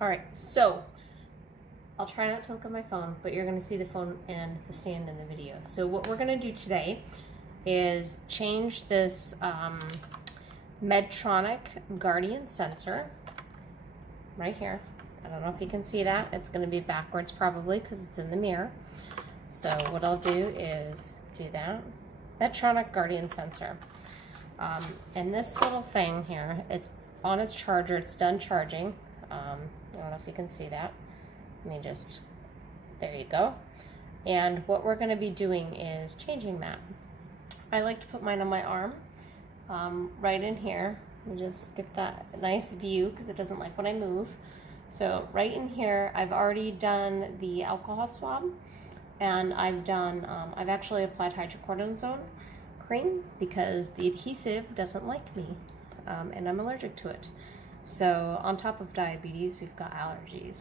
All right, so I'll try not to look at my phone, but you're gonna see the phone and the stand in the video. So what we're gonna do today is change this Medtronic Guardian sensor right here. I don't know if you can see that. It's gonna be backwards probably because it's in the mirror. So what I'll do is do that. Medtronic Guardian sensor. And this little thing here, it's on its charger, it's done charging. I don't know if you can see that. Let me just, there you go. And what we're going to be doing is changing that. I like to put mine on my arm, right in here. Let me just get that nice view because it doesn't like when I move. So right in here, I've already done the alcohol swab, and I've actually applied hydrocortisone cream because the adhesive doesn't like me, and I'm allergic to it. So on top of diabetes, we've got allergies.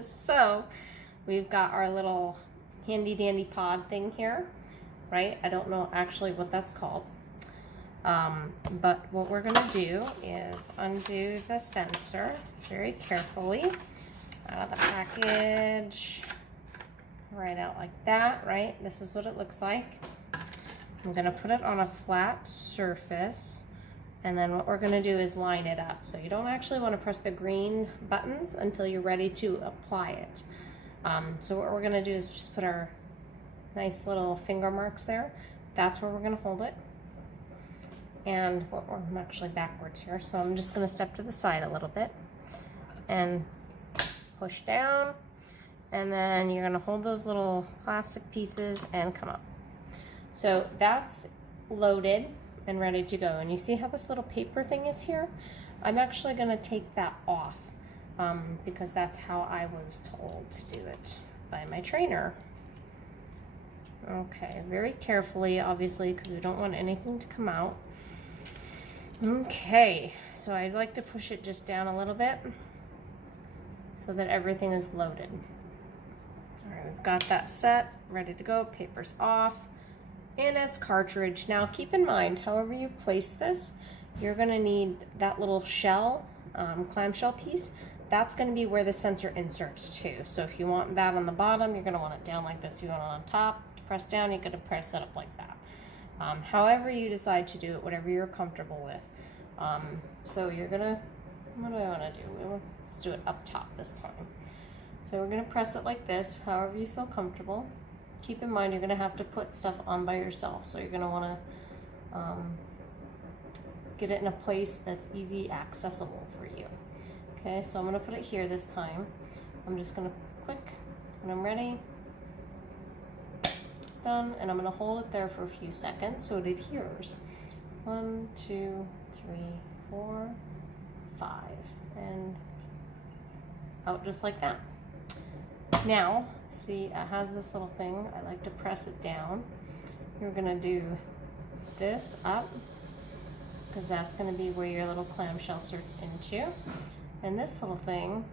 So we've got our little handy dandy pod thing here, right? I don't know actually what that's called. But what we're gonna do is undo the sensor very carefully out of the package, right out like that, right? This is what it looks like. I'm gonna put it on a flat surface. And then what we're gonna do is line it up. So you don't actually wanna press the green buttons until you're ready to apply it. So what we're gonna do is just put our nice little finger marks there. That's where we're gonna hold it. And I'm actually backwards here, so I'm just gonna step to the side a little bit and push down. And then you're gonna hold those little plastic pieces and come up. So that's loaded and ready to go. And you see how this little paper thing is here? I'm actually gonna take that off because that's how I was told to do it by my trainer. Okay, very carefully, obviously, because we don't want anything to come out. Okay, so I'd like to push it just down a little bit so that everything is loaded. All right, we've got that set, ready to go, paper's off. And it's cartridge. Now keep in mind, however you place this, you're gonna need that little shell, clamshell piece. That's gonna be where the sensor inserts to. So if you want that on the bottom, you're gonna want it down like this. If you want it on top, to press down, you're gonna press it up like that. However you decide to do it, whatever you're comfortable with. So you're gonna, what do I wanna do? Let's do it up top this time. So we're gonna press it like this, however you feel comfortable. Keep in mind you're going to have to put stuff on by yourself, so you're going to want to get it in a place that's easy accessible for you. Okay, so I'm going to put it here this time. I'm just going to click when I'm ready. Done, and I'm going to hold it there for a few seconds so it adheres. 1, 2, 3, 4, 5, and out just like that. Now, see, it has this little thing. I like to press it down. You're gonna do this up because that's gonna be where your little clamshell inserts into. And this little thing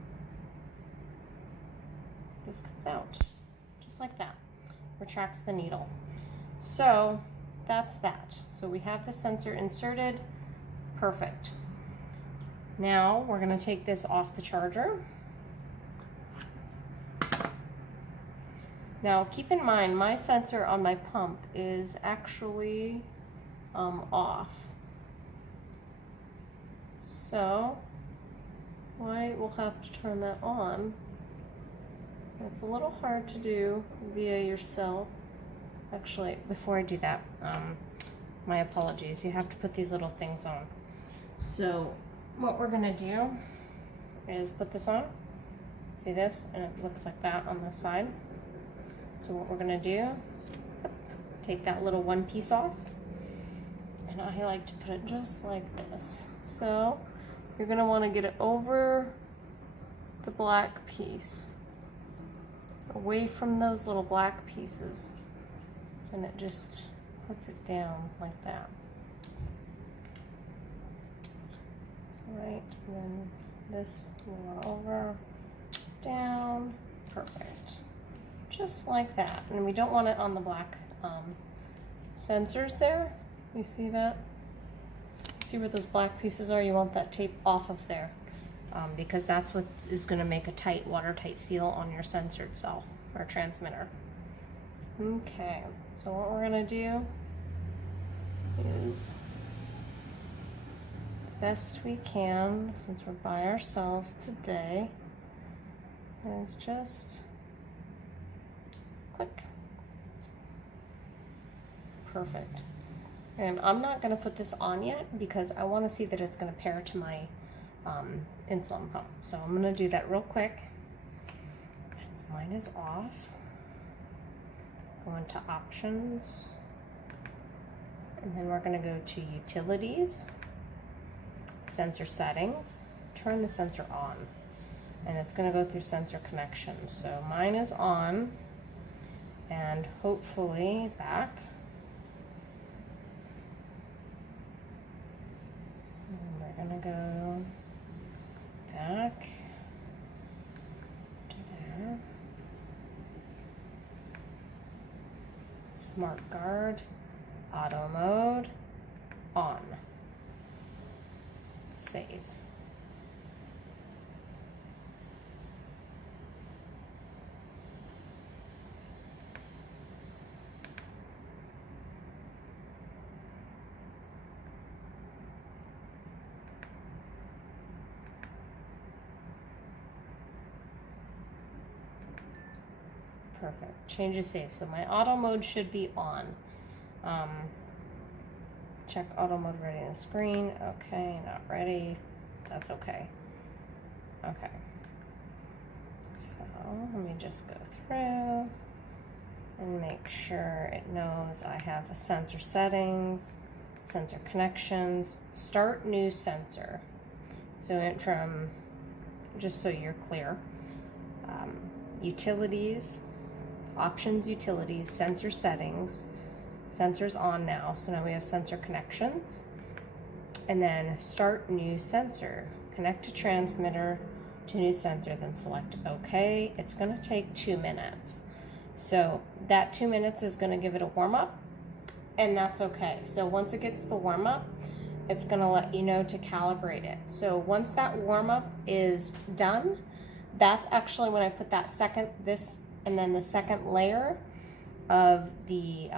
just comes out, just like that. Retracts the needle. So that's that. So we have the sensor inserted. Perfect. Now we're gonna take this off the charger. Now keep in mind, my sensor on my pump is actually off. So I will have to turn that on. It's a little hard to do via yourself. Actually, before I do that, my apologies. You have to put these little things on. So what we're gonna do is put this on. See this? And it looks like that on this side. So what we're gonna do, take that little one piece off, and I like to put it just like this. So you're gonna wanna get it over the black piece, away from those little black pieces, and it just puts it down like that. Right, and then this one over, down, perfect. Just like that. And we don't want it on the black sensors there. You see that? See where those black pieces are? You want that tape off of there. because that's what is going to make a tight, watertight seal on your sensor itself, or transmitter. Okay, so what we're going to do is the best we can, since we're by ourselves today, is just click. Perfect. And I'm not going to put this on yet because I want to see that it's going to pair to my insulin pump. So I'm going to do that real quick. Since mine is off, go into options, and then we're going to go to utilities, sensor settings, turn the sensor on, and it's going to go through sensor connections. So mine is on, and hopefully back. And we're going to go back to there. Smart guard, auto mode, on. Save. Perfect. Change is safe. So my auto mode should be on. Check auto mode ready on the screen. Okay, not ready. That's okay. Okay. So let me just go through and make sure it knows I have a sensor settings, sensor connections, start new sensor. So it from, just so you're clear, utilities, options, utilities, sensor settings, sensors on now. So now we have sensor connections, and then start new sensor, connect to transmitter to new sensor, then select OK. It's going to take 2 minutes. So that 2 minutes is going to give it a warm up, and that's okay. So once it gets the warm up, it's going to let you know to calibrate it. So once that warm up is done, that's actually when I put that and then the second layer of the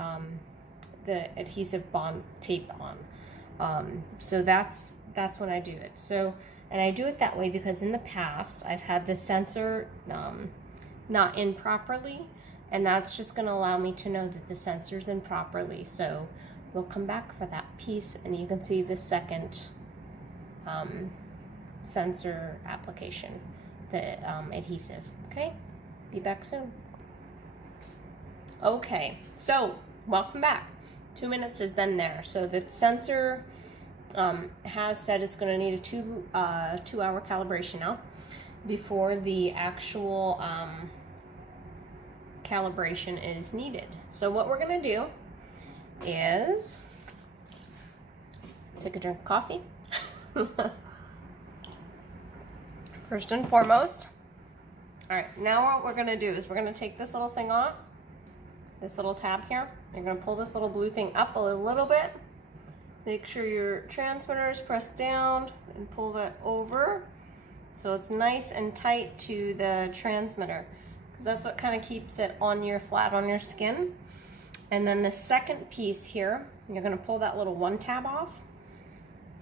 adhesive bond tape on. So that's when I do it. So, and I do it that way because in the past I've had the sensor not in properly, and that's just going to allow me to know that the sensor's in properly. So we'll come back for that piece, and you can see the second sensor application, the adhesive. Okay, be back soon. Okay, so welcome back. 2 minutes has been there. So the sensor has said it's going to need a 2 hour calibration now before the actual calibration is needed. So what we're going to do is take a drink of coffee. First and foremost. All right, now what we're going to do is we're going to take this little thing off, this little tab here. You're going to pull this little blue thing up a little bit. Make sure your transmitter is pressed down and pull that over so it's nice and tight to the transmitter, because that's what kind of keeps it on your flat on your skin. And then the second piece here, you're going to pull that little one tab off.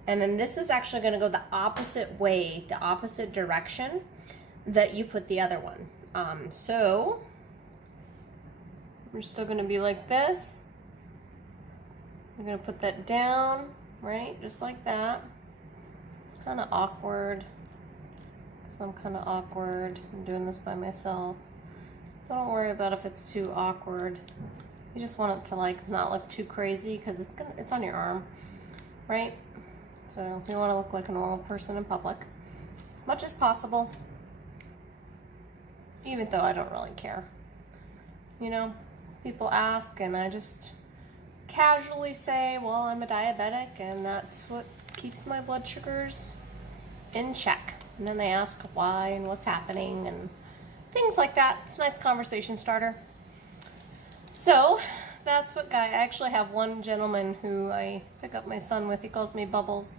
And then this is actually going to go the opposite way, the opposite direction that you put the other one. So we're still going to be like this. I'm going to put that down, right, just like that. It's kind of awkward, because I'm kind of awkward. I'm doing this by myself. So don't worry about if it's too awkward. You just want it to like not look too crazy, because it's on your arm, right? So you want to look like a normal person in public as much as possible, even though I don't really care. You know, people ask, and I just casually say, well, I'm a diabetic, and that's what keeps my blood sugars in check. And then they ask why and what's happening and things like that. It's a nice conversation starter. So that's what I actually have one gentleman who I pick up my son with. He calls me Bubbles.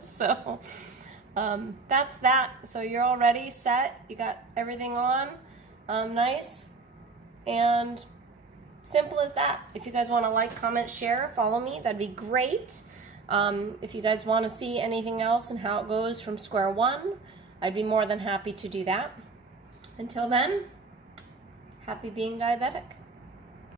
So that's that. So you're all ready, set. You got everything on, nice, and simple as that. If you guys want to like, comment, share, follow me, that'd be great. If you guys want to see anything else and how it goes from square one, I'd be more than happy to do that. Until then, happy being diabetic.